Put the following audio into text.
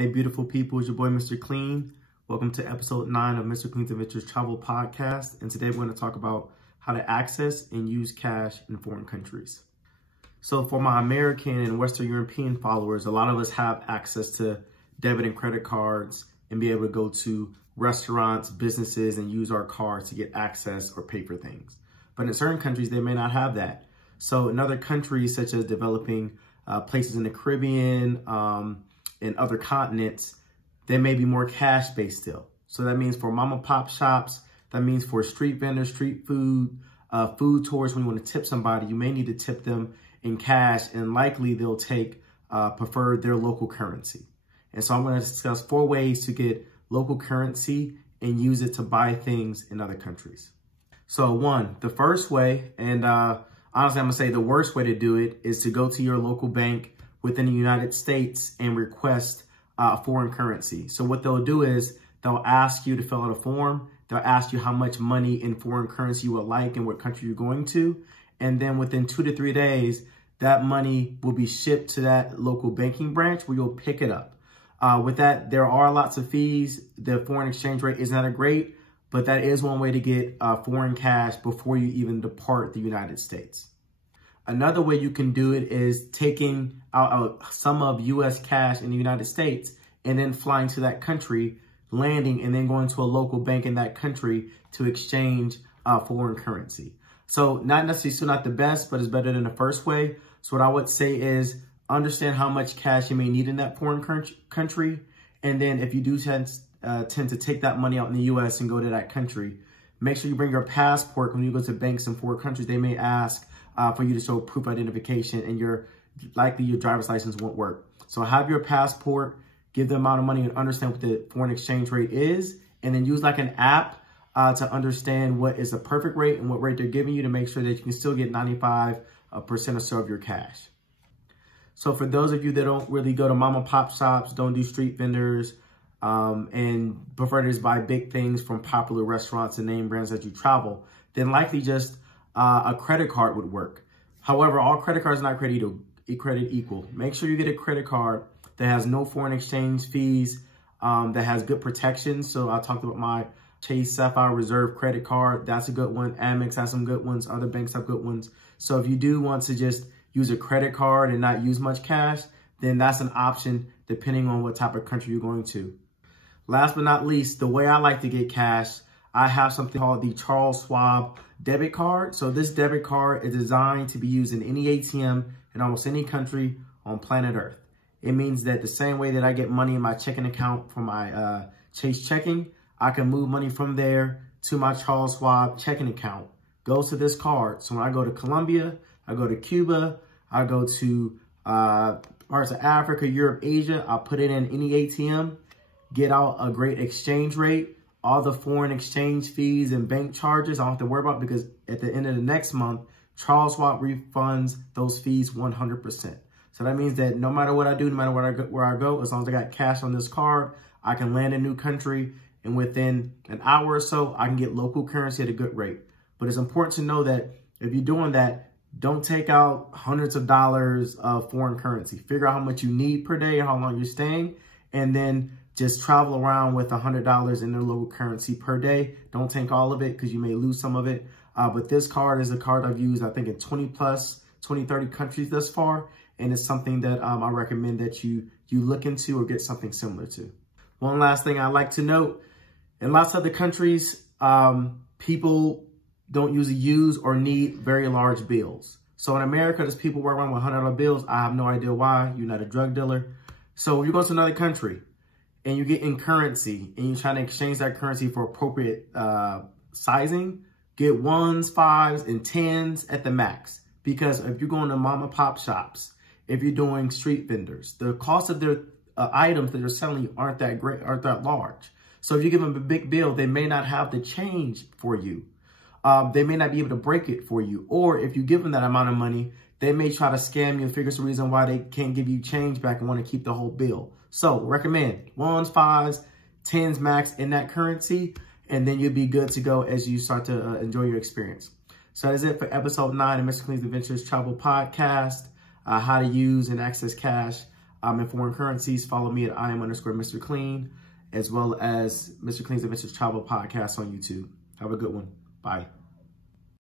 Hey, beautiful people, it's your boy, Mr. Clean. Welcome to episode 9 of Mr. Clean's Adventures Travel Podcast. And today we're going to talk about how to access and use cash in foreign countries. So for my American and Western European followers, a lot of us have access to debit and credit cards and be able to go to restaurants, businesses, and use our cards to get access or pay for things. But in certain countries, they may not have that. So in other countries, such as developing places in the Caribbean, and other continents, they may be more cash-based still. So that means for mom and pop shops, that means for street vendors, street food, food tours, when you want to tip somebody, you may need to tip them in cash, and likely they'll take prefer their local currency. And so I'm going to discuss 4 ways to get local currency and use it to buy things in other countries. So 1, the first way, and honestly, I'm going to say the worst way to do it is to go to your local bank within the United States and request foreign currency. So what they'll do is they'll ask you to fill out a form. They'll ask you how much money in foreign currency you would like and what country you're going to. And then within 2 to 3 days, that money will be shipped to that local banking branch where you'll pick it up. With that, there are lots of fees. The foreign exchange rate isn't that great, but that is one way to get foreign cash before you even depart the United States. Another way you can do it is taking out a sum of U.S. cash in the United States and then flying to that country, landing, and then going to a local bank in that country to exchange foreign currency. So not necessarily still not the best, but it's better than the first way. So what I would say is understand how much cash you may need in that foreign country. And then if you do tend to take that money out in the U.S. and go to that country, make sure you bring your passport. When you go to banks in foreign countries, they may ask for you to show proof of identification, and likely your driver's license won't work. So have your passport, give the amount of money, and understand what the foreign exchange rate is, and then use like an app to understand what is the perfect rate and what rate they're giving you to make sure that you can still get 95% or so of your cash. So for those of you that don't really go to mom and pop shops, don't do street vendors, and prefer to just buy big things from popular restaurants and name brands that you travel, then likely just a credit card would work. However, all credit cards are not created equal. Make sure you get a credit card that has no foreign exchange fees, that has good protection. So I talked about my Chase Sapphire Reserve credit card. That's a good one. Amex has some good ones. Other banks have good ones. So if you do want to just use a credit card and not use much cash, then that's an option depending on what type of country you're going to. Last but not least, the way I like to get cash, I have something called the Charles Schwab debit card. So this debit card is designed to be used in any ATM in almost any country on planet Earth. It means that the same way that I get money in my checking account from my Chase checking, I can move money from there to my Charles Schwab checking account. Goes to this card. So when I go to Colombia, I go to Cuba, I go to parts of Africa, Europe, Asia, I'll put it in any ATM, get out a great exchange rate. All the foreign exchange fees and bank charges I don't have to worry about, because at the end of the next month, Charles Schwab refunds those fees 100%. So that means that no matter what I do, no matter where I go, as long as I got cash on this card, I can land in a new country, and within an hour or so, I can get local currency at a good rate. But it's important to know that if you're doing that, don't take out hundreds of dollars of foreign currency. Figure out how much you need per day and how long you're staying, and then just travel around with $100 in their local currency per day. Don't take all of it because you may lose some of it. But this card is a card I've used, I think, in 20, 30 countries thus far. And it's something that I recommend that you look into or get something similar to. One last thing I'd like to note, in lots of other countries, people don't usually use or need very large bills. So in America, there's people walking around with $100 bills. I have no idea why. You're not a drug dealer. So if you go to another country and you get in currency and you're trying to exchange that currency for appropriate sizing, get 1s, 5s, and 10s at the max. Because if you're going to mom and pop shops, if you're doing street vendors, the cost of their items that they're selling you aren't that great, aren't that large. So if you give them a big bill, they may not have the change for you. They may not be able to break it for you. Or if you give them that amount of money, they may try to scam you and figure some reason why they can't give you change back and want to keep the whole bill. So recommend 1s, 5s, 10s max in that currency, and then you'll be good to go as you start to enjoy your experience. So that's it for episode 9 of Mr. Clean's Adventures Travel Podcast, how to use and access cash In foreign currencies, follow me at @Mr. Clean, as well as Mr. Clean's Adventures Travel Podcast on YouTube. Have a good one. Bye.